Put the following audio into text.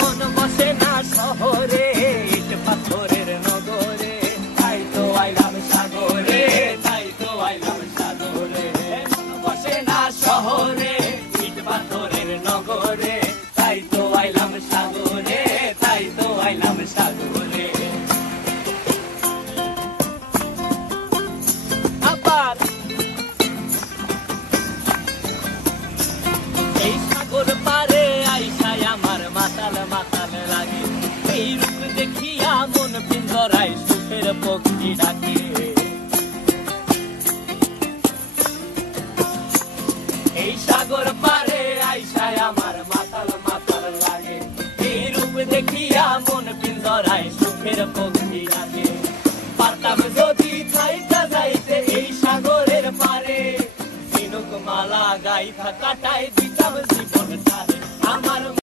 মন বসে না শহরে, ইট পাথরের নগরে, তাই তো আইলাম সাগরে, তাই তো আইলাম সাগরে। মন বসে না শহরে, ইট পাথরের নগরে, তাই তো আইলাম সাগরে, তাই তো আইলাম সাগরে। আবার এই সাগর পারে আইসায় আমার মাতাল মাতাল লাগে, এই রূপ দেখিয়া মন পিঞ্জরায় সুখের পক্ষী ডাকে। এই সাগর পারে আইসায় আমার মাতাল মাতাল লাগে, এই রূপ দেখিয়া মন পিঞ্জরায় সুখের পক্ষী ডাকে। পারতাম যদি থাইকা যাইতে এই সাগরের পারে, ঝিনুক মালা গাইথা কাটাই